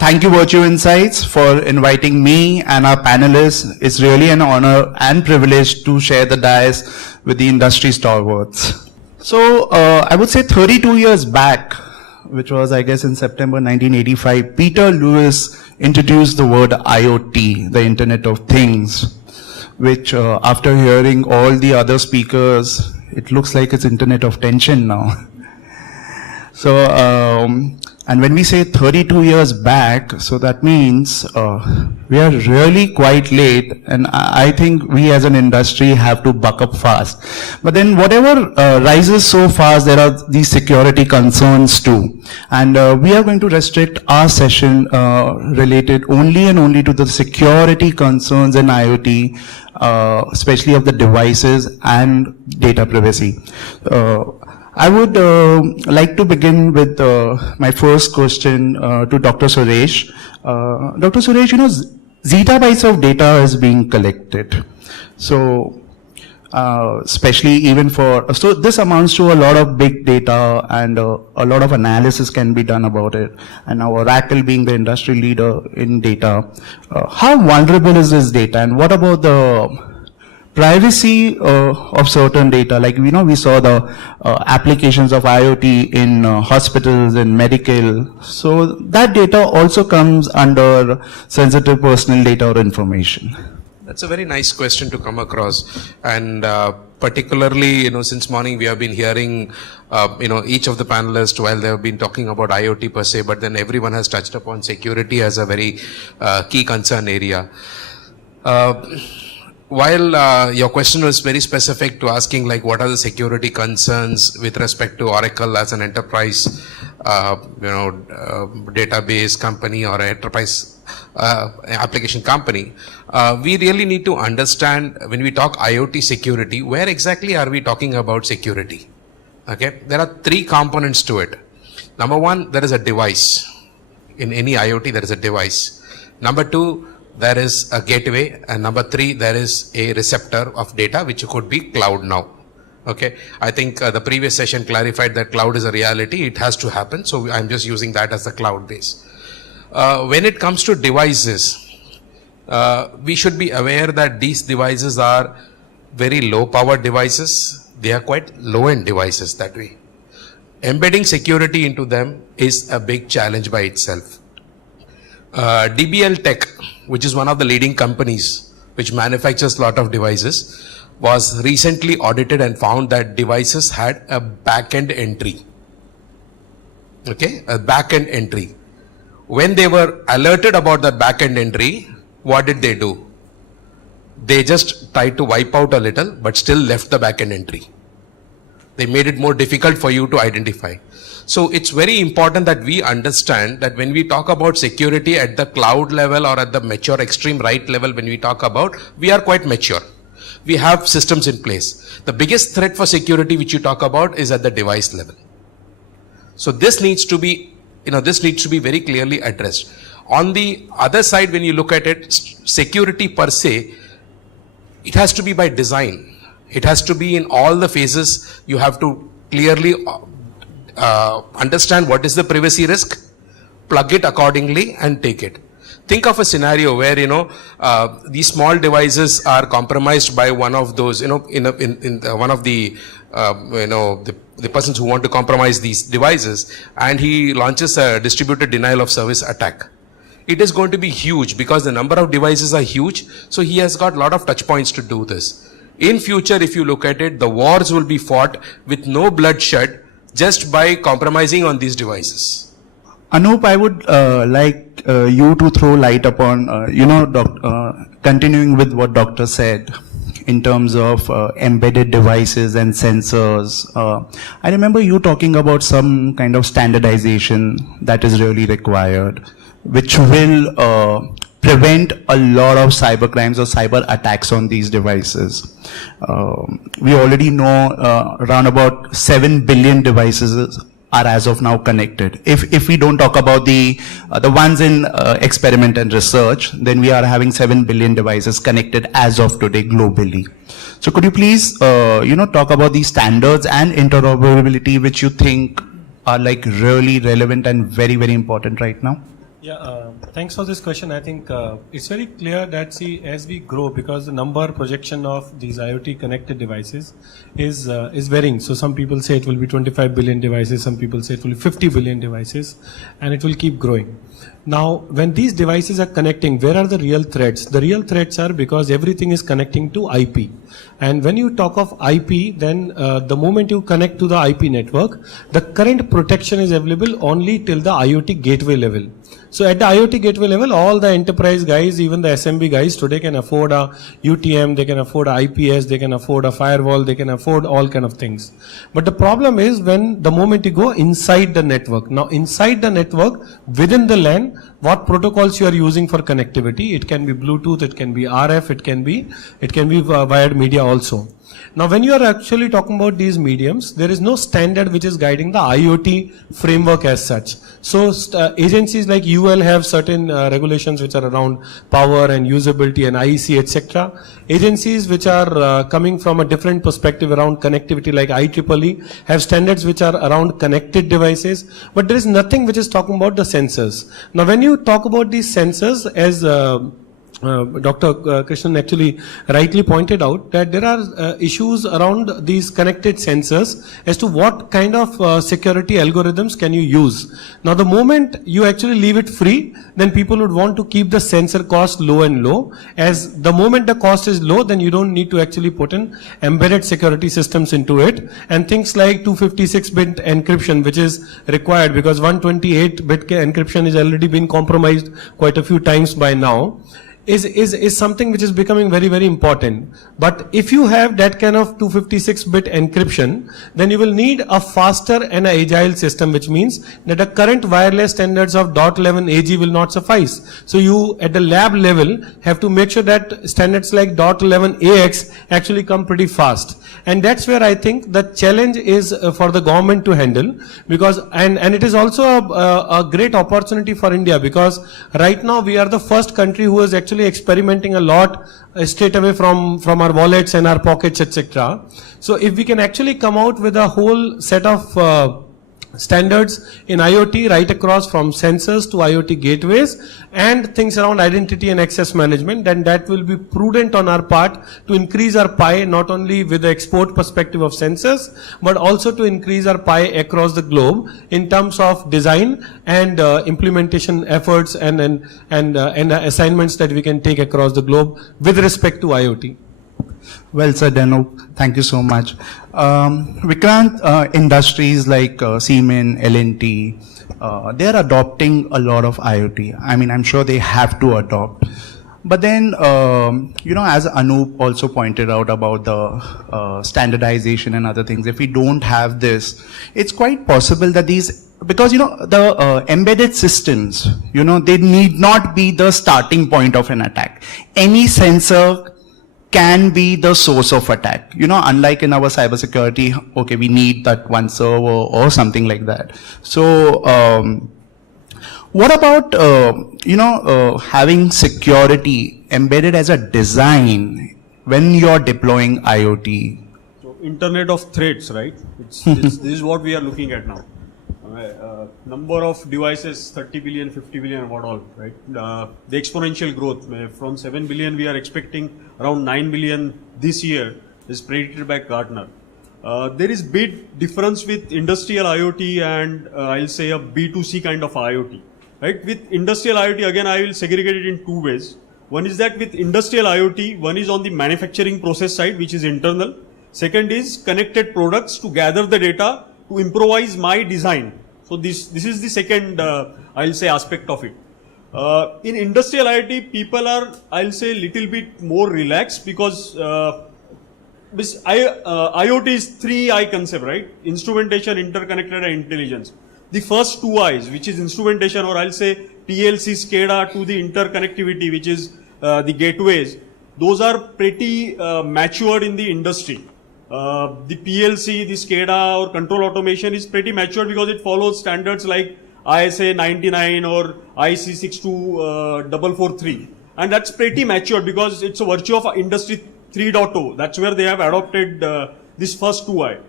Thank you, Virtue Insights, for inviting me and our panelists. It's really an honor and privilege to share the dais with the industry stalwarts. So, I would say 32 years back, which was, I guess, in September 1985, Peter Lewis introduced the word IoT, the Internet of Things, which after hearing all the other speakers, it looks like it's Internet of Tension now. So, and when we say 32 years back, so that means we are really quite late, and I think we as an industry have to buck up fast. But then whatever rises so fast, there are these security concerns too. And we are going to restrict our session related only and only to the security concerns in IoT, especially of the devices and data privacy. I would like to begin with my first question to Dr. Suresh. Dr. Suresh, zettabytes of data is being collected. So, especially even for, so this amounts to a lot of big data, and a lot of analysis can be done about it. And now Oracle being the industry leader in data, how vulnerable is this data, and what about the privacy of certain data? Like, we saw the applications of IoT in hospitals and medical. So that data also comes under sensitive personal data or information. That's a very nice question to come across. And particularly, since morning we have been hearing, each of the panelists while they have been talking about IoT per se, but then everyone has touched upon security as a very key concern area. While your question was very specific to asking like what are the security concerns with respect to Oracle as an enterprise, database company or enterprise application company, we really need to understand when we talk IoT security, where exactly are we talking about security? Okay, there are three components to it. Number one, there is a device. In any IoT, there is a device. Number two, there is a gateway, and number three, there is a receptor of data, which could be cloud now. Okay, I think the previous session clarified that cloud is a reality. It has to happen. So I'm just using that as the cloud base. When it comes to devices, we should be aware that these devices are very low power devices. They are quite low end devices that way. Embedding security into them is a big challenge by itself. DBL Tech, which is one of the leading companies which manufactures a lot of devices, was recently audited and found that devices had a back-end entry. Okay, a back-end entry. When they were alerted about that back-end entry, what did they do? They just tried to wipe out a little, but still left the back-end entry. They made it more difficult for you to identify. So it's very important that we understand that when we talk about security at the cloud level or at the mature extreme right level, when we talk about, we are quite mature. We have systems in place. The biggest threat for security which you talk about is at the device level. So this needs to be, this needs to be very clearly addressed. On the other side, when you look at it, security per se, it has to be by design. It has to be in all the phases. You have to clearly understand what is the privacy risk, plug it accordingly and take it. Think of a scenario where, these small devices are compromised by one of those, one of the, the persons who want to compromise these devices, and he launches a distributed denial of service attack. It is going to be huge because the number of devices are huge. So he has got a lot of touch points to do this. In future, if you look at it, the wars will be fought with no bloodshed, just by compromising on these devices. Anup, I would like you to throw light upon, continuing with what Doctor said in terms of embedded devices and sensors. I remember you talking about some kind of standardization that is really required, which will prevent a lot of cyber crimes or cyber attacks on these devices. We already know around about 7 billion devices are as of now connected. If we don't talk about the ones in experiment and research, then we are having 7 billion devices connected as of today globally. So could you please, talk about these standards and interoperability which you think are like really relevant and very, very important right now? Yeah, thanks for this question. I think it's very clear that as we grow, because the number projection of these IoT connected devices is varying. So some people say it will be 25 billion devices, some people say it will be 50 billion devices, and it will keep growing. Now, when these devices are connecting, where are the real threats? The real threats are because everything is connecting to IP. And when you talk of IP, then the moment you connect to the IP network, the current protection is available only till the IoT gateway level. So at the IoT gateway level, all the enterprise guys, even the SMB guys today can afford a UTM, they can afford a IPS, they can afford a firewall, they can afford all kind of things. But the problem is when the moment you go inside the network. Now inside the network, within the LAN, what protocols you are using for connectivity? It can be Bluetooth, it can be RF, it can be wired media also. Now, when you are actually talking about these mediums, there is no standard which is guiding the IoT framework as such. So, agencies like UL have certain regulations which are around power and usability and IEC, etc. Agencies which are coming from a different perspective around connectivity like IEEE have standards which are around connected devices, but there is nothing which is talking about the sensors. Now, when you talk about these sensors, as Dr. Krishnan actually rightly pointed out that there are issues around these connected sensors as to what kind of security algorithms can you use. Now the moment you actually leave it free, then people would want to keep the sensor cost low and low. As the moment the cost is low, then you don't need to actually put in embedded security systems into it, and things like 256-bit encryption, which is required because 128-bit encryption has already been compromised quite a few times by now. Is something which is becoming very, very important. But if you have that kind of 256-bit encryption, then you will need a faster and an agile system, which means that the current wireless standards of .11 AG will not suffice. So you, at the lab level, have to make sure that standards like .11 AX actually come pretty fast. And that's where I think the challenge is for the government to handle, because, and it is also a great opportunity for India, because right now we are the first country who is actually experimenting a lot straight away from our wallets and our pockets, etc. So if we can actually come out with a whole set of standards in IoT right across from sensors to IoT gateways and things around identity and access management, then that will be prudent on our part to increase our pie, not only with the export perspective of sensors, but also to increase our pie across the globe in terms of design and implementation efforts and assignments that we can take across the globe with respect to IoT. Well said, Anup. Thank you so much. Vikrant, industries like Siemens, L&T, they are adopting a lot of IoT. I mean, I'm sure they have to adopt. But then, as Anup also pointed out about the standardization and other things, if we don't have this, it's quite possible that these, because, the embedded systems, they need not be the starting point of an attack. Any sensor can be the source of attack. Unlike in our cybersecurity, okay, we need that one server or something like that. So, what about, having security embedded as a design when you're deploying IoT? So, Internet of Threats, right? This is what we are looking at now. Number of devices, 30 billion, 50 billion, what all, right? The exponential growth from 7 billion, we are expecting around 9 billion this year is predicted by Gartner. There is big difference with industrial IoT and I'll say a B2C kind of IoT, right? With industrial IoT, again, I will segregate it in two ways. One is that with industrial IoT, one is on the manufacturing process side, which is internal. Second is connected products to gather the data to improvise my design. So this is the second, I'll say, aspect of it. In industrial IoT, people are, I'll say, little bit more relaxed because IoT is 3I concept, right? Instrumentation, interconnected, and intelligence. The first two I's, which is instrumentation, or I'll say PLC, SCADA, to the interconnectivity, which is the gateways, those are pretty matured in the industry. The PLC, the SCADA or control automation is pretty mature because it follows standards like ISA 99 or IC 62443. And that's pretty mature because it's a virtue of Industry 3.0. That's where they have adopted this first 2i.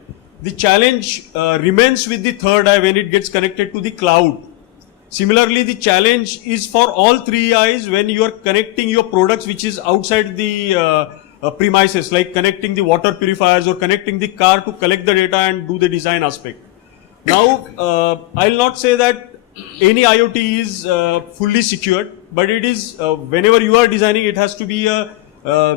The challenge remains with the third eye when it gets connected to the cloud. Similarly, the challenge is for all three eyes when you are connecting your products which is outside the premises, like connecting the water purifiers or connecting the car to collect the data and do the design aspect. Now, I'll not say that any IoT is fully secured, but it is, whenever you are designing, it has to be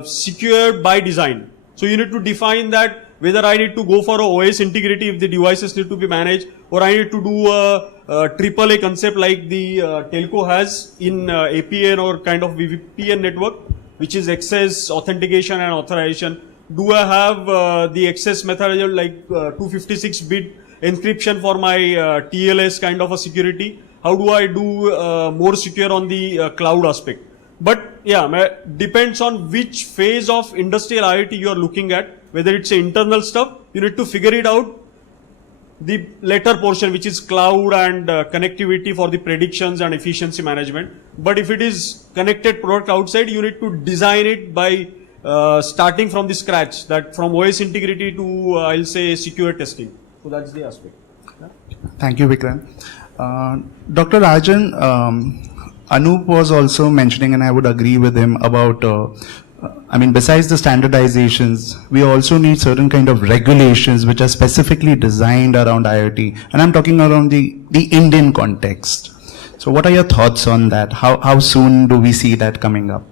secured by design. So you need to define that whether I need to go for a OS integrity if the devices need to be managed, or I need to do a AAA concept like the telco has in APN or kind of VPN network, which is access, authentication and authorization. Do I have the access method like 256-bit encryption for my TLS kind of a security? How do I do more secure on the cloud aspect? But yeah, depends on which phase of industrial IoT you are looking at. Whether it's internal stuff, you need to figure it out. The latter portion, which is cloud and connectivity for the predictions and efficiency management. But if it is connected product outside, you need to design it by starting from the scratch, that from OS integrity to I'll say secure testing. So that's the aspect. Yeah. Thank you, Vikrant. Dr. Rajan, Anup was also mentioning, and I would agree with him about, besides the standardizations, we also need certain kind of regulations which are specifically designed around IoT. And I'm talking around the Indian context. So what are your thoughts on that? How soon do we see that coming up?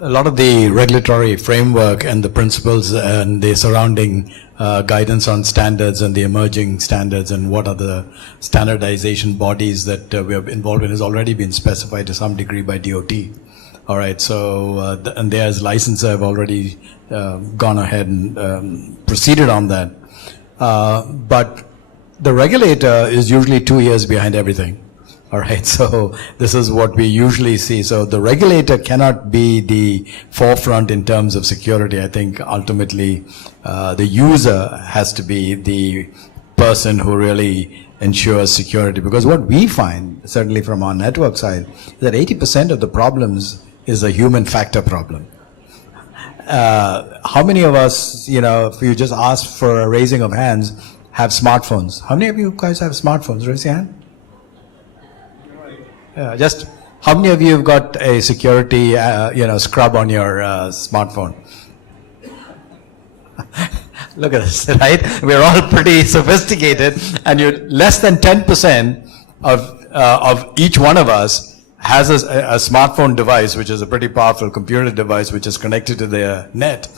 A lot of the regulatory framework and the principles and the surrounding guidance on standards and the emerging standards and what are the standardization bodies that we are involved in has already been specified to some degree by DOT. All right, so and they as licensor have already gone ahead and proceeded on that. But the regulator is usually 2 years behind everything. All right, so this is what we usually see. So the regulator cannot be the forefront in terms of security. I think ultimately the user has to be the person who really ensures security. Because what we find, certainly from our network side, is that 80% of the problems is a human factor problem. How many of us, if you just ask for a raising of hands, have smartphones? How many of you guys have smartphones? Raise your hand. Just how many of you have got a security, scrub on your smartphone? Look at this, right? We're all pretty sophisticated, and less than 10% of each one of us has a smartphone device, which is a pretty powerful computer device, which is connected to the net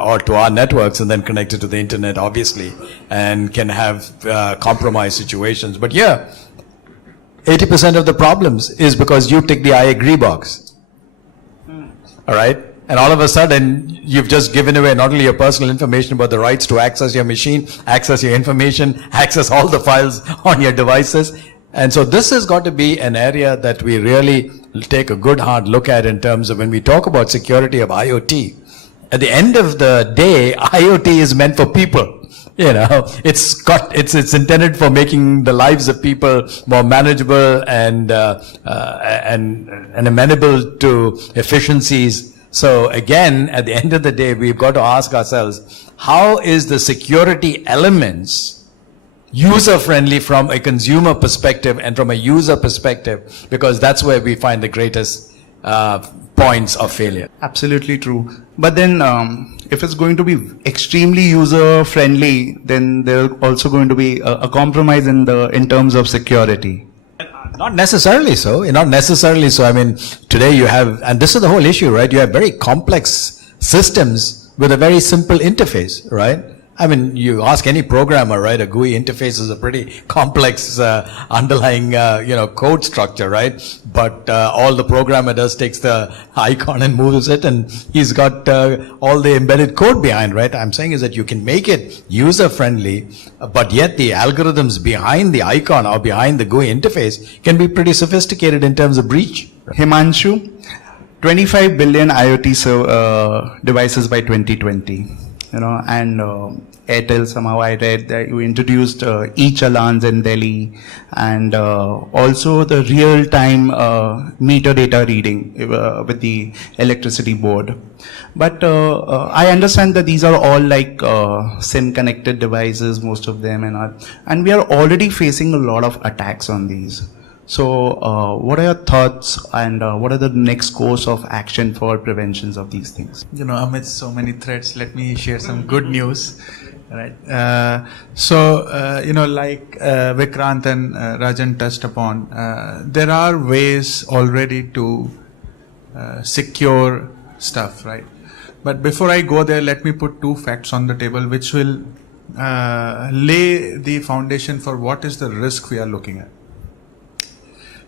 or to our networks, and then connected to the internet, obviously, and can have compromised situations. But yeah, 80% of the problems is because you tick the I agree box. All right? And all of a sudden, you've just given away not only your personal information, but the rights to access your machine, access your information, access all the files on your devices. And so this has got to be an area that we really take a good hard look at in terms of when we talk about security of IoT. At the end of the day, IoT is meant for people. It's intended for making the lives of people more manageable and amenable to efficiencies. So again, at the end of the day, we've got to ask ourselves, how is the security elements user-friendly from a consumer perspective and from a user perspective? Because that's where we find the greatest points of failure. Absolutely true. But then if it's going to be extremely user-friendly, then there's also going to be a compromise in terms of security. Not necessarily so. Not necessarily so. I mean, today you have, and this is the whole issue, right? You have very complex systems with a very simple interface, right? I mean, you ask any programmer, right? A GUI interface is a pretty complex underlying, code structure, right? But all the programmer does takes the icon and moves it, and he's got all the embedded code behind, right? I'm saying is that you can make it user-friendly, but yet the algorithms behind the icon or behind the GUI interface can be pretty sophisticated in terms of breach. Himanshu, 25 billion IoT devices by 2020. and Airtel, somehow I read that you introduced e-challans in Delhi, and also the real-time meter data reading with the electricity board. But I understand that these are all like SIM-connected devices, most of them, and we are already facing a lot of attacks on these. So what are your thoughts, and what are the next course of action for preventions of these things? Amidst so many threats, let me share some good news. Right. Like Vikrant and Rajan touched upon, there are ways already to secure stuff, right? But before I go there, let me put two facts on the table which will lay the foundation for what is the risk we are looking at.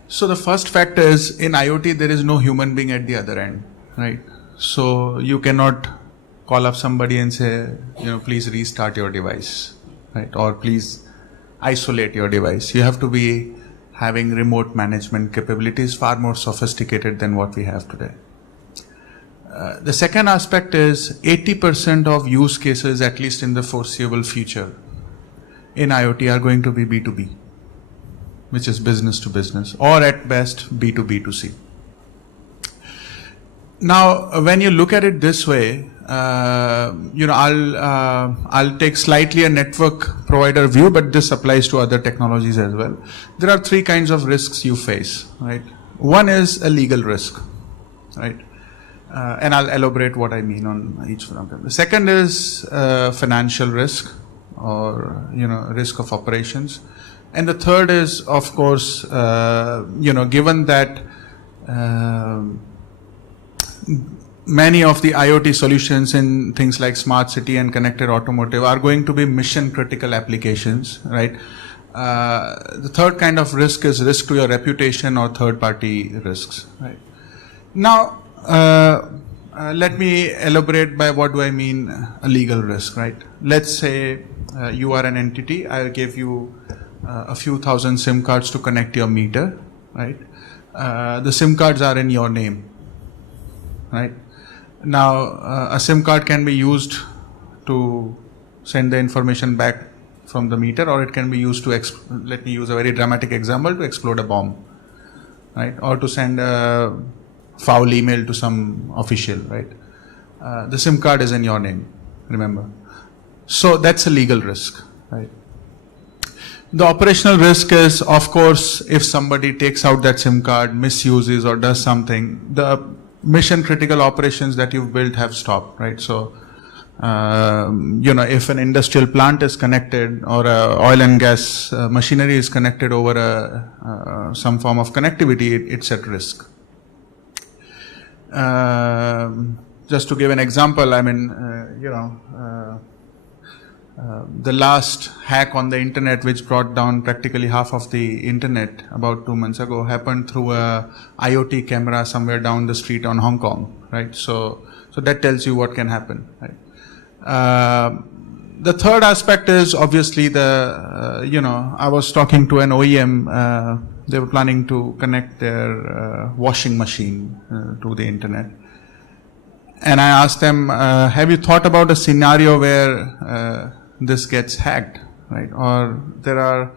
So the first fact is, in IoT there is no human being at the other end, right? So you cannot call up somebody and say, please restart your device, right? Or please isolate your device. You have to be having remote management capabilities far more sophisticated than what we have today. The second aspect is 80% of use cases, at least in the foreseeable future, in IoT are going to be B2B, which is business to business, or at best B2B2C. Now, when you look at it this way, I'll take slightly a network provider view, but this applies to other technologies as well. There are three kinds of risks you face, right? One is a legal risk, right? And I'll elaborate what I mean on each one of them. The second is financial risk, or risk of operations. And the third is, of course, given that many of the IoT solutions in things like smart city and connected automotive are going to be mission critical applications, right? The third kind of risk is risk to your reputation or third party risks, right? Now, let me elaborate by what do I mean a legal risk, right? Let's say you are an entity. I'll give you a few thousand SIM cards to connect your meter, right? The SIM cards are in your name, right? Now, a SIM card can be used to send the information back from the meter, or it can be used to, let me use a very dramatic example, to explode a bomb, right? Or to send a foul email to some official, right? The SIM card is in your name, remember. So that's a legal risk, right? The operational risk is, of course, if somebody takes out that SIM card, misuses or does something, the mission critical operations that you've built have stopped, right? So, if an industrial plant is connected, or oil and gas machinery is connected over some form of connectivity, it's at risk. Just to give an example, I mean, the last hack on the internet, which brought down practically half of the internet about 2 months ago, happened through a IoT camera somewhere down the street on Hong Kong, right? So that tells you what can happen, right? The third aspect is obviously I was talking to an OEM, they were planning to connect their washing machine to the internet. And I asked them, have you thought about a scenario where this gets hacked, right? Or there are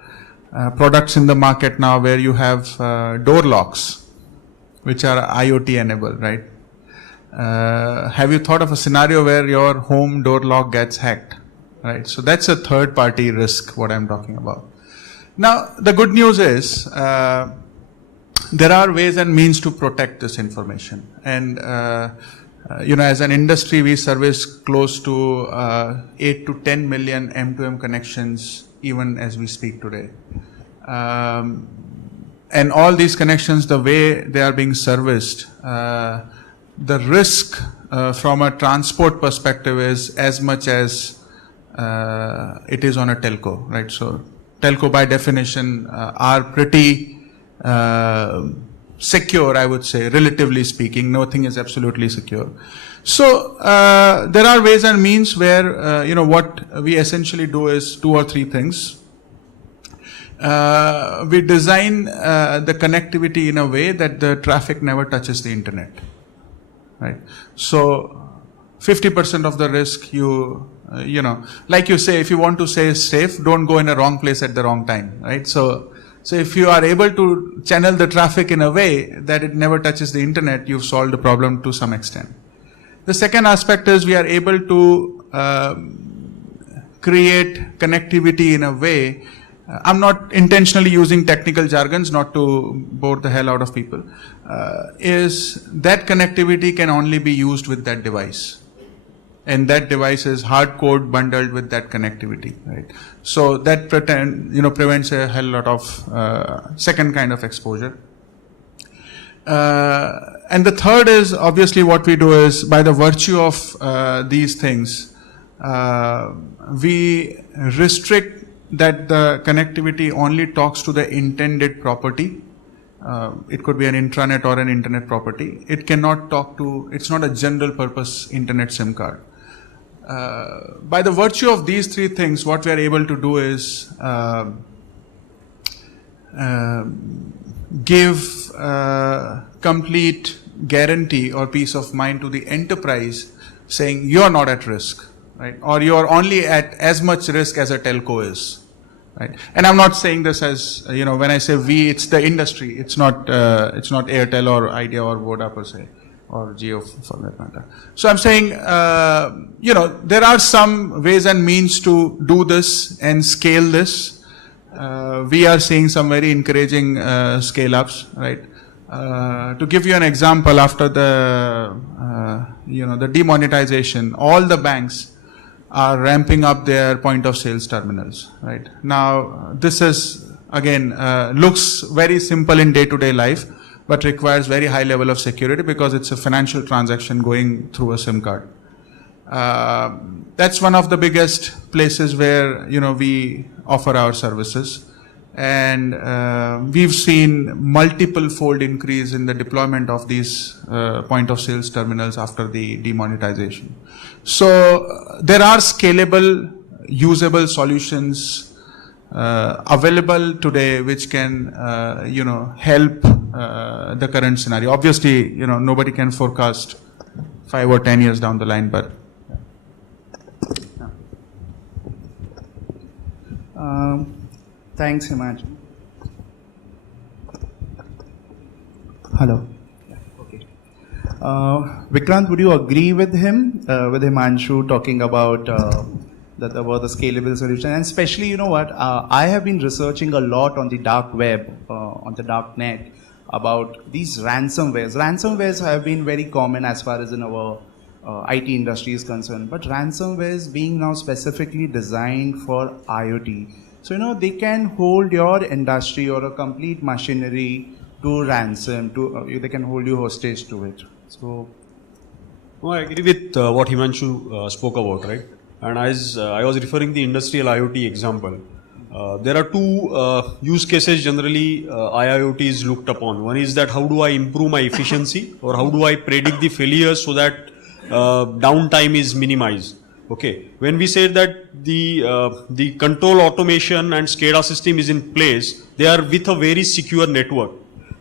products in the market now where you have door locks, which are IoT enabled, right? Have you thought of a scenario where your home door lock gets hacked, right? So that's a third party risk, what I'm talking about. Now, the good news is, there are ways and means to protect this information. And, as an industry, we service close to 8 to 10 million M2M connections even as we speak today. And all these connections, the way they are being serviced, the risk from a transport perspective is as much as it is on a telco, right? So telco by definition are pretty secure, I would say, relatively speaking. Nothing is absolutely secure. So there are ways and means where, what we essentially do is 2 or 3 things. We design the connectivity in a way that the traffic never touches the internet, right? So 50% of the risk you like you say, if you want to stay safe, don't go in a wrong place at the wrong time, right? So if you are able to channel the traffic in a way that it never touches the internet, you've solved the problem to some extent. The second aspect is we are able to create connectivity in a way. I'm not intentionally using technical jargons, not to bore the hell out of people. Is that connectivity can only be used with that device. And that device is hard code bundled with that connectivity, right? So that prevents a hell lot of second kind of exposure. And the third is obviously what we do is by the virtue of these things, we restrict that the connectivity only talks to the intended property. It could be an intranet or an internet property. It cannot talk to, it's not a general purpose internet SIM card. By the virtue of these three things, what we are able to do is give complete guarantee or peace of mind to the enterprise saying you are not at risk, right? Or you are only at as much risk as a telco is. Right. And I'm not saying this as, when I say we, it's the industry. It's not Airtel or Idea or Voda per se, or Jio for that matter. So I'm saying, there are some ways and means to do this and scale this. We are seeing some very encouraging scale ups, right? To give you an example, after the, the demonetization, all the banks are ramping up their point of sales terminals, right? Now, this is, again, looks very simple in day-to-day life, but requires very high level of security because it's a financial transaction going through a SIM card. That's one of the biggest places where, we offer our services. And we've seen multiple fold increase in the deployment of these point of sales terminals after the demonetization. So there are scalable, usable solutions available today which can, help the current scenario. Obviously, nobody can forecast 5 or 10 years down the line, but. Thanks, Himanshu. Hello. Okay. Vikrant, would you agree with him, with Himanshu talking about about the scalable solution? And especially, you know what, I have been researching a lot on the dark web, on the dark net, about these ransomwares. Ransomwares have been very common as far as in our IT industry is concerned, but ransomwares being now specifically designed for IoT. So, they can hold your industry or a complete machinery to ransom, they can hold you hostage to it. So, no, I agree with what Himanshu spoke about, right? And as I was referring the industrial IoT example, there are two use cases generally IIoT is looked upon. One is that how do I improve my efficiency, or how do I predict the failures so that downtime is minimized. Okay, when we say that the control automation and SCADA system is in place, they are with a very secure network.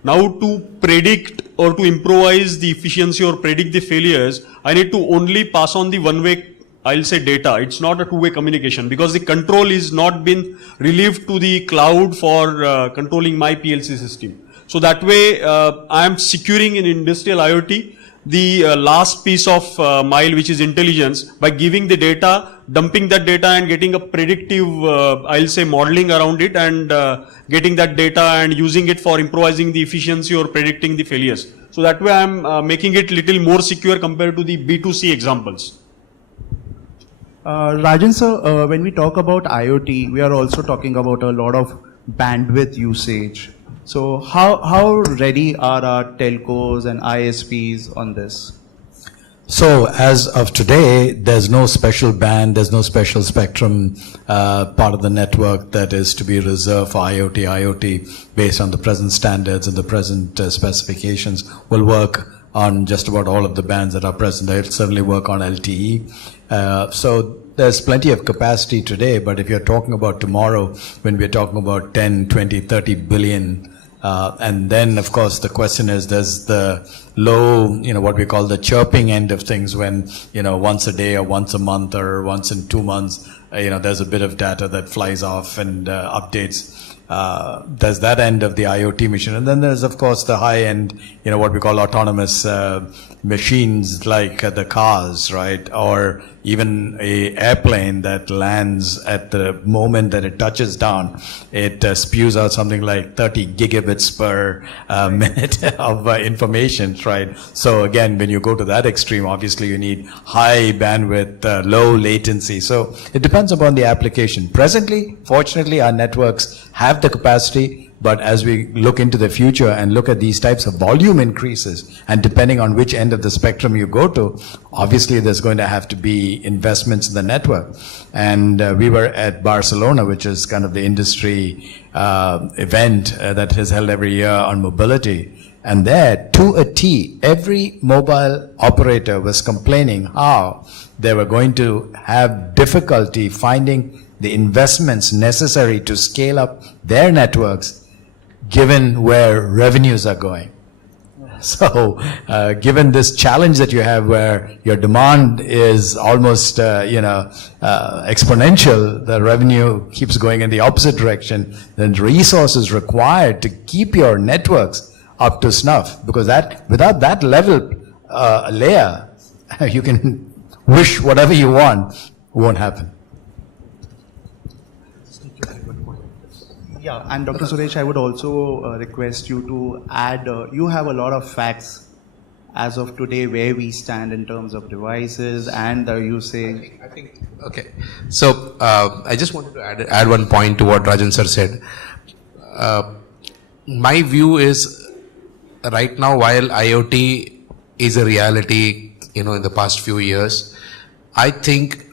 Now to predict or to improvise the efficiency or predict the failures, I need to only pass on the one-way, I'll say, data. It's not a two-way communication because the control is not been relieved to the cloud for controlling my PLC system. So that way I am securing in industrial IoT the last piece of mile, which is intelligence, by giving the data, dumping that data and getting a predictive, I'll say, modeling around it, and getting that data and using it for improvising the efficiency or predicting the failures. So that way I'm making it little more secure compared to the B2C examples. Rajan sir, when we talk about IoT, we are also talking about a lot of bandwidth usage. So how ready are our telcos and ISPs on this? So as of today, there's no special band, there's no special spectrum part of the network that is to be reserved for IoT. IoT, based on the present standards and the present specifications, will work on just about all of the bands that are present. They'll certainly work on LTE. So there's plenty of capacity today, but if you're talking about tomorrow, when we're talking about 10, 20, 30 billion And then, of course, the question is, there's the low, what we call the chirping end of things when, once a day or once a month or once in 2 months, there's a bit of data that flies off and updates. There's that end of the IoT mission. And then there's, of course, the high end, what we call autonomous machines like the cars, right? Or even a airplane that lands at the moment that it touches down, it spews out something like 30 gigabits per minute of information, right? So again, when you go to that extreme, obviously you need high bandwidth, low latency. So it depends upon the application. Presently, fortunately, our networks have the capacity. But as we look into the future and look at these types of volume increases, and depending on which end of the spectrum you go to, obviously there's going to have to be investments in the network. And we were at Barcelona, which is kind of the industry event that is held every year on mobility. And there, to a T, every mobile operator was complaining how they were going to have difficulty finding the investments necessary to scale up their networks given where revenues are going. So, given this challenge that you have where your demand is almost, exponential, the revenue keeps going in the opposite direction, then resources required to keep your networks up to snuff, because that, without that level layer, you can wish whatever you want, won't happen. Yeah, and Dr. Suresh, I would also request you to add, you have a lot of facts as of today where we stand in terms of devices and the usage. I think okay. So I just wanted to add one point to what Rajan sir said. My view is right now, while IoT is a reality, in the past few years, I think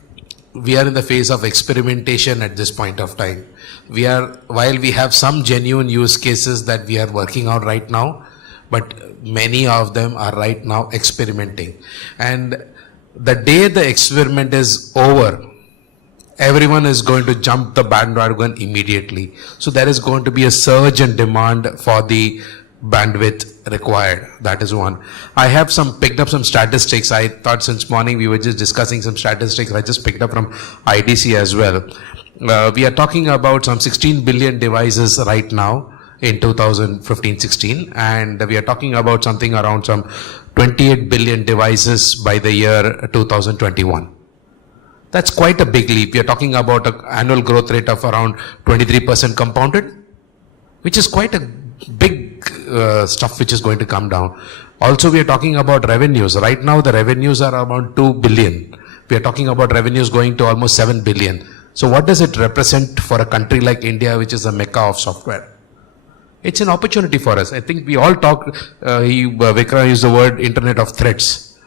we are in the phase of experimentation at this point of time. While we have some genuine use cases that we are working on right now, but many of them are right now experimenting. And the day the experiment is over, everyone is going to jump the bandwagon immediately. So there is going to be a surge in demand for the bandwidth required. That is one. I have picked up some statistics. I thought since morning we were just discussing some statistics. I just picked up from IDC as well. We are talking about some 16 billion devices right now in 2015-16, and we are talking about something around some 28 billion devices by the year 2021. That's quite a big leap. We are talking about an annual growth rate of around 23% compounded, which is quite a big stuff which is going to come down. Also, we are talking about revenues. Right now, the revenues are around 2 billion. We are talking about revenues going to almost 7 billion. So what does it represent for a country like India, which is a mecca of software? It's an opportunity for us. I think we all talk, Vikram used the word Internet of Threats.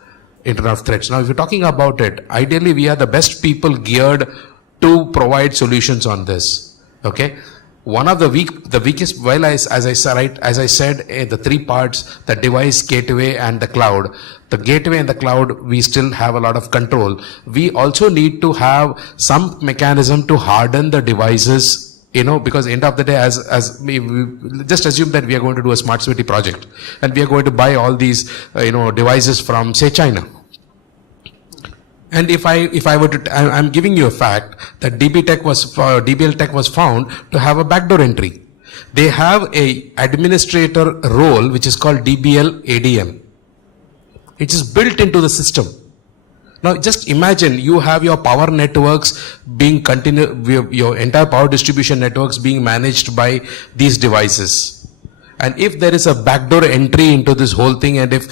Internet of Threats. Now, if you're talking about it, ideally we are the best people geared to provide solutions on this. Okay? One of the weakest, well, as I said, the three parts, the device, gateway, and the cloud. The gateway and the cloud, we still have a lot of control. We also need to have some mechanism to harden the devices, because end of the day, as we just assume that we are going to do a smart city project, and we are going to buy all these, devices from, say, China. And if I were to, I'm giving you a fact that DBL Tech was found to have a backdoor entry. They have a administrator role which is called DBL ADM. It is built into the system. Now just imagine you have your power networks being your entire power distribution networks being managed by these devices. And if there is a backdoor entry into this whole thing, and if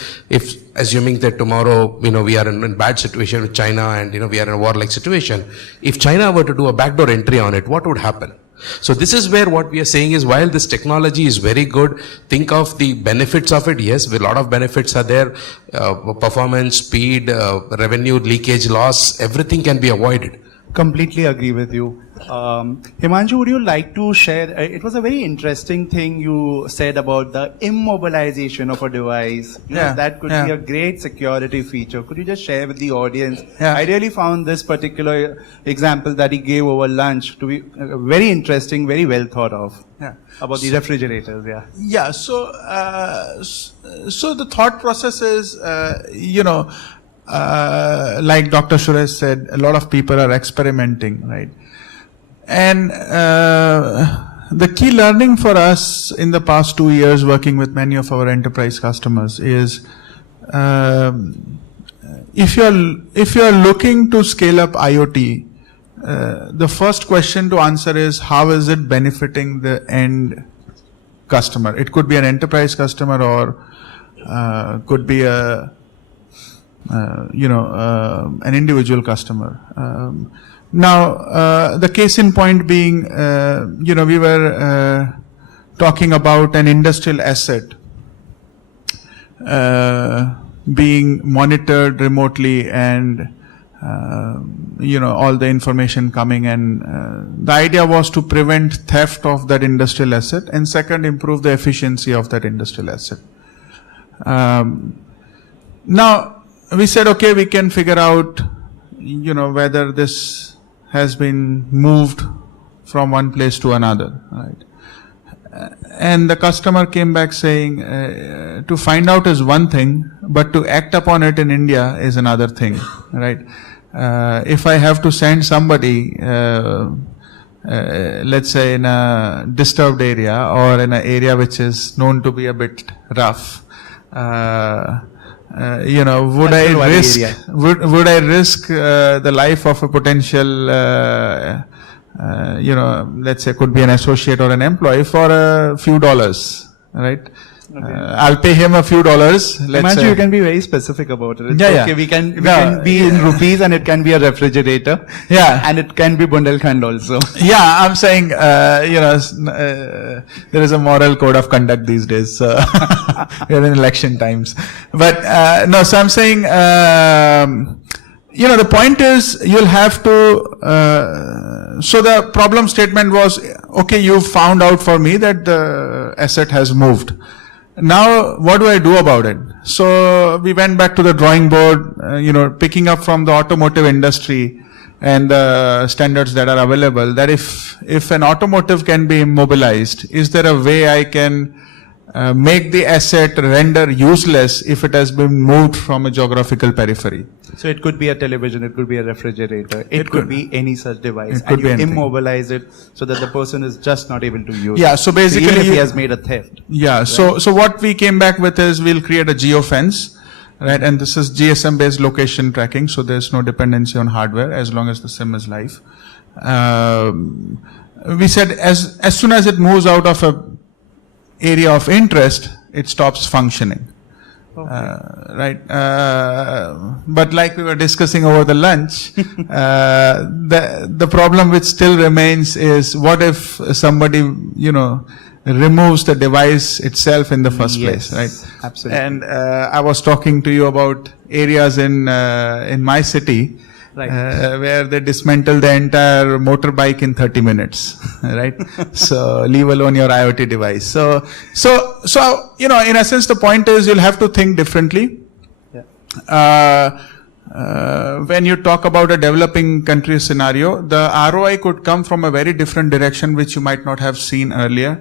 assuming that tomorrow, we are in a bad situation with China and, we are in a war-like situation, if China were to do a backdoor entry on it, what would happen? So this is where what we are saying is, while this technology is very good, think of the benefits of it. Yes, a lot of benefits are there. Performance, speed, revenue, leakage, loss, everything can be avoided. Completely agree with you. Himanshu, would you like to share? It was a very interesting thing you said about the immobilization of a device. You know, Yeah, that could yeah. be a great security feature. Could you just share with the audience? Yeah. I really found this particular example that he gave over lunch to be very interesting, very well thought of. Yeah. About the refrigerators, yeah. Yeah. So the thought process is, like Dr. Suresh said, a lot of people are experimenting, right? And the key learning for us in the past 2 years working with many of our enterprise customers is, if you're looking to scale up IoT, the first question to answer is how is it benefiting the end customer? It could be an enterprise customer or could be an individual customer. Now, the case in point being, we were talking about an industrial asset being monitored remotely and all the information coming, and the idea was to prevent theft of that industrial asset, and second, improve the efficiency of that industrial asset. Now we said, okay, we can figure out whether this has been moved from one place to another, right? And the customer came back saying, to find out is one thing, but to act upon it in India is another thing, right? If I have to send somebody, let's say in a disturbed area or in an area which is known to be a bit rough, would I risk the life of a potential, let's say could be an associate or an employee for a few dollars, right? Okay. I'll pay him a few dollars. Himanshu, you can be very specific about it. It's Yeah, okay. yeah. We can be in rupees, and it can be a refrigerator. Yeah. And it can be Bundelkhand also. Yeah, I'm saying, there is a moral code of conduct these days. So we're in election times. But, no, so I'm saying, the point is you'll have to, so the problem statement was, okay, you found out for me that the asset has moved. Now, what do I do about it? So we went back to the drawing board, picking up from the automotive industry and the standards that are available, that if an automotive can be immobilized, is there a way I can make the asset render useless if it has been moved from a geographical periphery? So it could be a television, it could be a refrigerator, it could be any such device. It could and be you anything. immobilize it so that the person is just not able to use Yeah, it. so basically even if he you- has made a theft. Yeah, so what we came back with is we'll create a geofence, right? And this is GSM based location tracking, so there's no dependency on hardware as long as the SIM is live. We said as soon as it moves out of a area of interest, it stops functioning. Right. But like we were discussing over the lunch, the problem which still remains is what if somebody, removes the device itself in the first place, right? Absolutely. And I was talking to you about areas in my city, Right. where they dismantle the entire motorbike in 30 minutes, right? So leave alone your IoT device. So, in essence, the point is you'll have to think differently. Yeah. When you talk about a developing country scenario, the ROI could come from a very different direction, which you might not have seen earlier.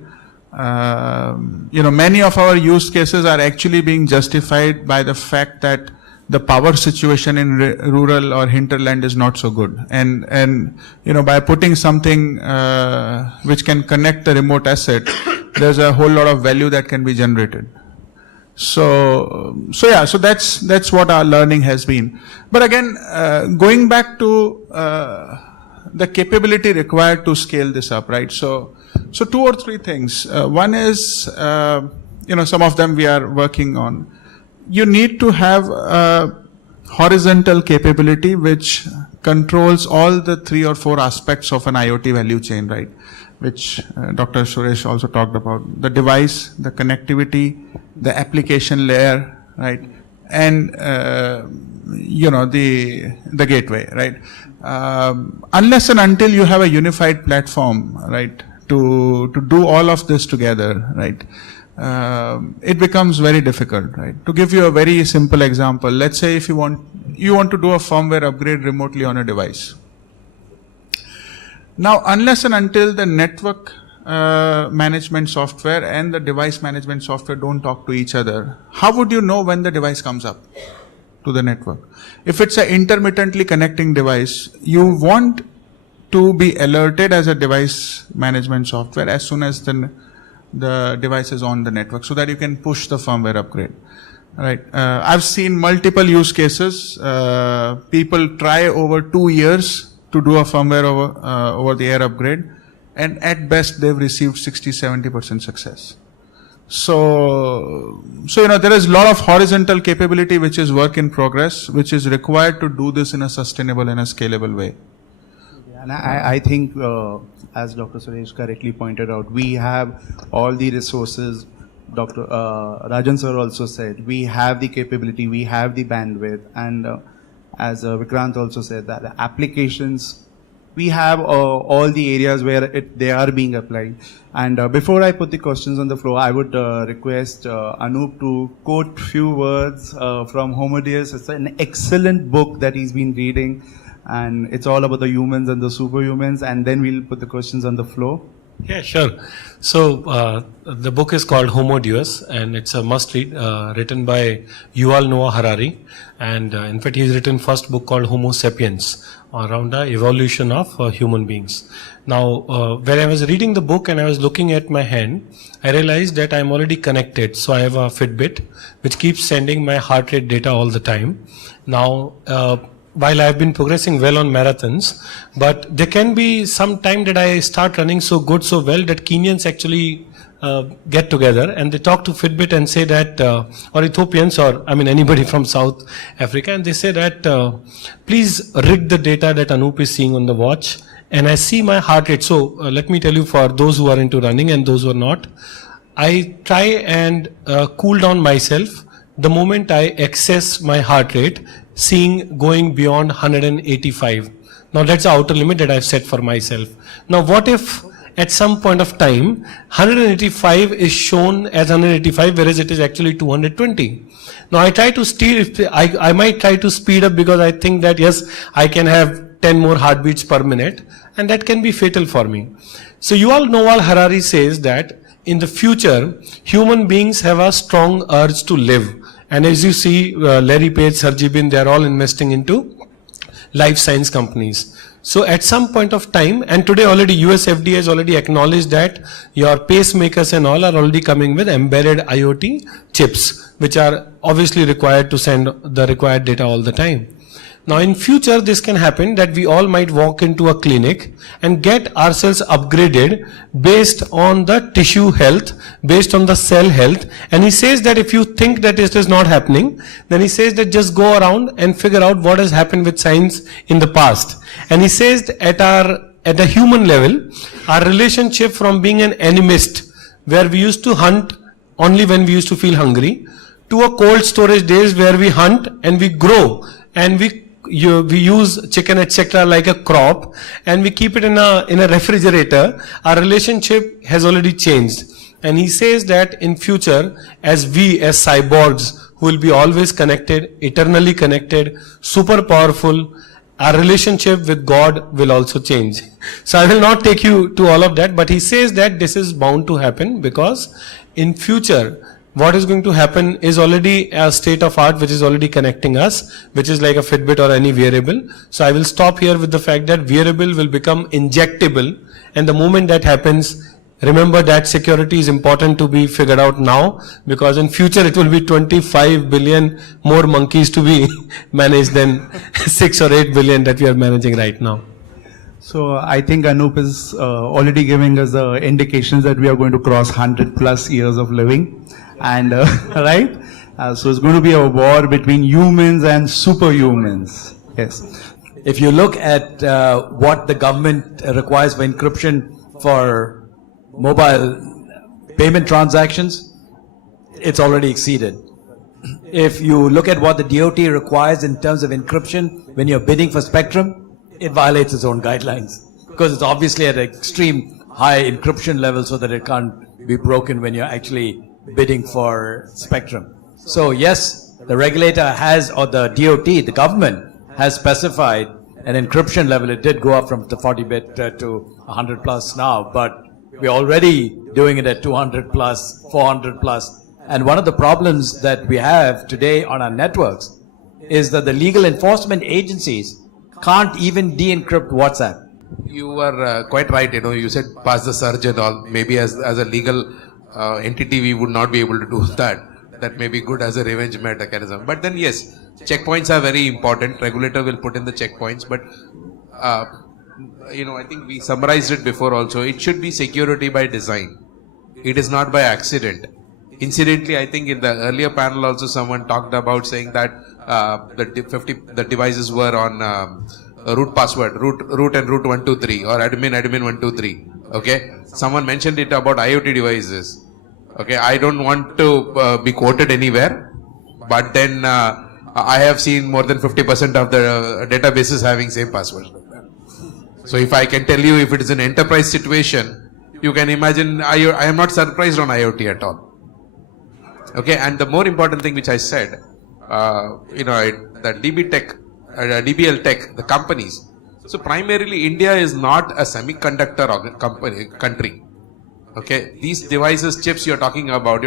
Many of our use cases are actually being justified by the fact that the power situation in rural or hinterland is not so good. And by putting something, which can connect the remote asset, there's a whole lot of value that can be generated. So that's what our learning has been. But again, going back to, the capability required to scale this up, right? So 2 or 3 things. One is, some of them we are working on. You need to have a horizontal capability which controls all the 3 or 4 aspects of an IoT value chain, right? Which Dr. Suresh also talked about. The device, the connectivity, the application layer, right? And the gateway, right? Unless and until you have a unified platform, right, to do all of this together, right, it becomes very difficult, right? To give you a very simple example, let's say if you want to do a firmware upgrade remotely on a device. Now, unless and until the network management software and the device management software don't talk to each other, how would you know when the device comes up to the network? If it's an intermittently connecting device, you want to be alerted as a device management software as soon as the device is on the network, so that you can push the firmware upgrade. Right. I've seen multiple use cases. People try over 2 years to do a firmware over the air upgrade, and at best they've received 60-70% success. So there is a lot of horizontal capability which is work in progress, which is required to do this in a sustainable and a scalable way. And I think, as Dr. Suresh correctly pointed out, we have all the resources. Dr. Rajan sir also said, we have the capability, we have the bandwidth, and as Vikrant also said, that the applications, we have all the areas where they are being applied. And before I put the questions on the floor, I would request Anup to quote few words from Homo Deus. It's an excellent book that he's been reading, and it's all about the humans and the superhumans, and then we'll put the questions on the floor. Yeah, sure. So the book is called Homo Deus, and it's a must-read, written by Yuval Noah Harari. And in fact, he's written first book called Homo Sapiens, around the evolution of human beings. Now, when I was reading the book and I was looking at my hand, I realized that I'm already connected. So I have a Fitbit, which keeps sending my heart rate data all the time. Now, while I've been progressing well on marathons, but there can be some time that I start running so good, so well, that Kenyans actually get together and they talk to Fitbit and say that, or Ethiopians, or anybody from South Africa, and they say that, please rig the data that Anup is seeing on the watch, and I see my heart rate. So let me tell you, for those who are into running and those who are not, I try and cool down myself the moment I access my heart rate, seeing going beyond 185. Now that's the outer limit that I've set for myself. Now what if at some point of time 185 is shown as 185, whereas it is actually 220? Now I try to steer, I might try to speed up, because I think that yes, I can have 10 more heartbeats per minute, and that can be fatal for me. So Yuval Noah Harari says that in the future, human beings have a strong urge to live. And as you see, Larry Page, Sergey Brin, they are all investing into life science companies. So at some point of time, and today already US FDA has already acknowledged that your pacemakers and all are already coming with embedded IoT chips, which are obviously required to send the required data all the time. Now in future, this can happen that we all might walk into a clinic and get ourselves upgraded based on the tissue health, based on the cell health. And he says that if you think that it is not happening, then he says that just go around and figure out what has happened with science in the past. And he says that at the human level, our relationship from being an animist, where we used to hunt only when we used to feel hungry, to a cold storage days where we hunt and we grow and we use chicken etc. like a crop, and we keep it in a refrigerator. Our relationship has already changed. And he says that in future, as we as cyborgs who will be always connected, eternally connected, super powerful, our relationship with God will also change. So I will not take you to all of that, but he says that this is bound to happen, because in future what is going to happen is already a state of art which is already connecting us, which is like a Fitbit or any wearable. So I will stop here with the fact that wearable will become injectable, and the moment that happens, remember that security is important to be figured out now, because in future it will be 25 billion more monkeys to be managed than 6 or 8 billion that we are managing right now. So I think Anup is already giving us indications that we are going to cross 100+ years of living. And right, so it's going to be a war between humans and superhumans. Yes. If you look at what the government requires for encryption for mobile payment transactions, it's already exceeded. if you look at what the DOT requires in terms of encryption when you're bidding for spectrum, it violates its own guidelines because it's obviously at an extreme high encryption level so that it can't be broken when you're actually bidding for spectrum. So yes, the regulator has, or the DOT, the government has specified an encryption level. It did go up from the 40-bit to 100 plus now, but we're already doing it at 200 plus, 400 plus. And one of the problems that we have today on our networks is that the legal enforcement agencies can't even de-encrypt WhatsApp. You were quite right. You said pass the surge and all. Maybe as a legal entity, we would not be able to do that. That may be good as a revenge mechanism. But then yes, checkpoints are very important. Regulator will put in the checkpoints. But I think we summarized it before also. It should be security by design. It is not by accident. Incidentally, I think in the earlier panel also someone talked about saying that the devices were on root password, root and root 123 or admin 123. Okay, someone mentioned it about IoT devices. Okay, I don't want to be quoted anywhere, but then I have seen more than 50% of the databases having same password. So if I can tell you if it is an enterprise situation, you can imagine I am not surprised on IoT at all. Okay, and the more important thing which I said, the DBL Tech, the companies. So primarily India is not a semiconductor country. Okay, these devices, chips you're talking about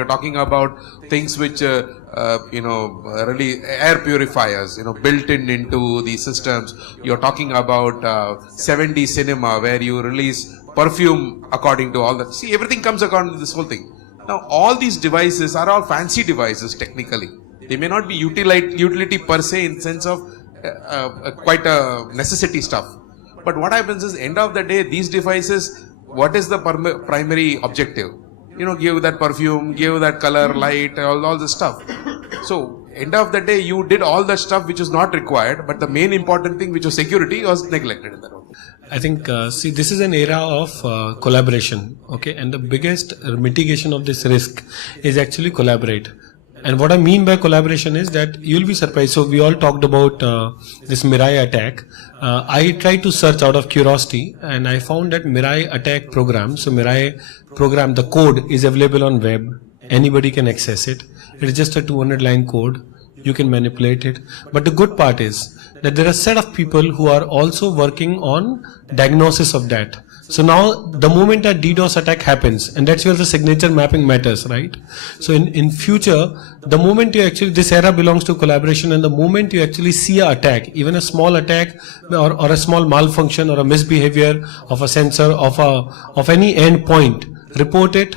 things which, really air purifiers, built into the systems. You're talking about 7D cinema where you release perfume according to all that. See, everything comes according to this whole thing. Now, all these devices are all fancy devices technically. They may not be utility per se in sense of quite a necessity stuff. But what happens is, end of the day, these devices, what is the primary objective? Give that perfume, give that color, light, all this stuff. So, end of the day, you did all that stuff which is not required, but the main important thing, which was security, was neglected in that one. I think, this is an era of collaboration, okay, and the biggest mitigation of this risk is actually collaborate. And what I mean by collaboration is that you'll be surprised. So we all talked about this Mirai attack. I tried to search out of curiosity and I found that Mirai attack program, so Mirai program, the code is available on web. Anybody can access it. It is just a 200-line code. You can manipulate it. But the good part is that there are a set of people who are also working on diagnosis of that. So now the moment that DDoS attack happens, and that's where the signature mapping matters, right? So in future, the moment you actually, this era belongs to collaboration, and the moment you actually see an attack, even a small attack or a small malfunction or a misbehavior of a sensor of any endpoint, report it,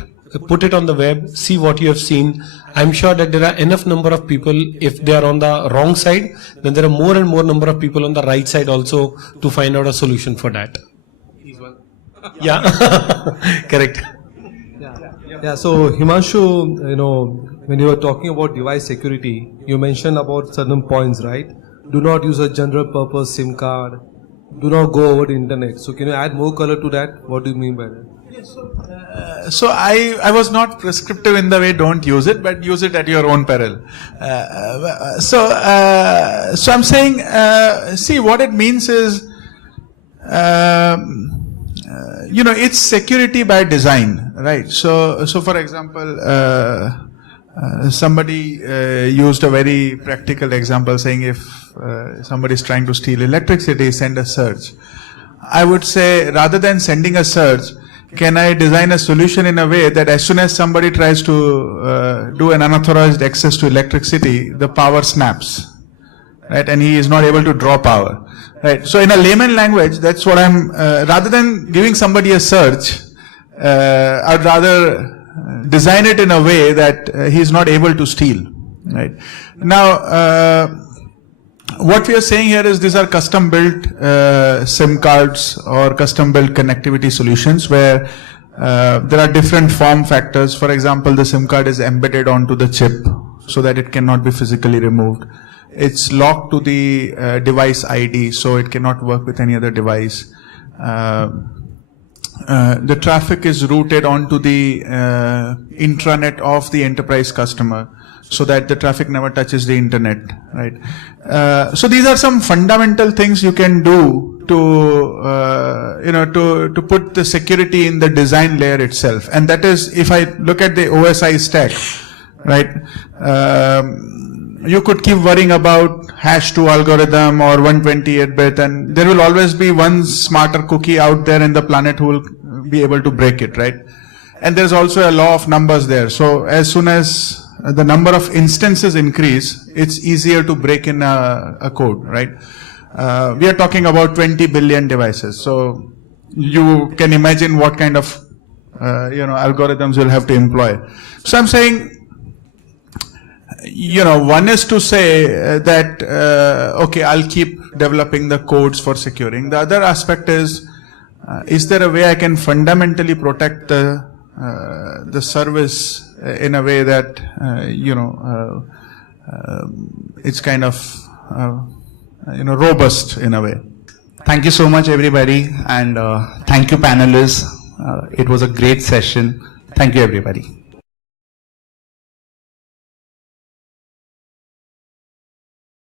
put it on the web, see what you have seen. I'm sure that there are enough number of people, if they are on the wrong side, then there are more and more number of people on the right side also to find out a solution for that. Yeah, correct. Yeah. So Himanshu, when you were talking about device security, you mentioned about certain points, right? Do not use a general purpose SIM card. Do not go over the internet. So can you add more color to that? What do you mean by that? So I was not prescriptive in the way don't use it, but use it at your own peril. So I'm saying, see what it means is, it's security by design, right? So for example, somebody used a very practical example saying if somebody is trying to steal electricity, send a surge. I would say rather than sending a surge, can I design a solution in a way that as soon as somebody tries to do an unauthorized access to electricity, the power snaps, right? And he is not able to draw power. Right. So in a layman language, that's what I'm, rather than giving somebody a search, I'd rather design it in a way that he's not able to steal. Right. Now, what we are saying here is these are custom built SIM cards or custom built connectivity solutions where there are different form factors. For example, the SIM card is embedded onto the chip so that it cannot be physically removed. It's locked to the device ID, so it cannot work with any other device. The traffic is routed onto the intranet of the enterprise customer. so that the traffic never touches the internet, right? So these are some fundamental things you can do to put the security in the design layer itself. And that is, if I look at the OSI stack, right? You could keep worrying about #2 algorithm or 128-bit, and there will always be one smarter cookie out there in the planet who will be able to break it, right? And there's also a law of numbers there. So as soon as the number of instances increase, it's easier to break in a code, right? We are talking about 20 billion devices. So you can imagine what kind of algorithms you'll have to employ. So I'm saying, one is to say that, okay, I'll keep developing the codes for securing. The other aspect is there a way I can fundamentally protect the service in a way that, it's kind of, robust in a way. Thank you so much, everybody. And thank you, panelists. It was a great session. Thank you, everybody.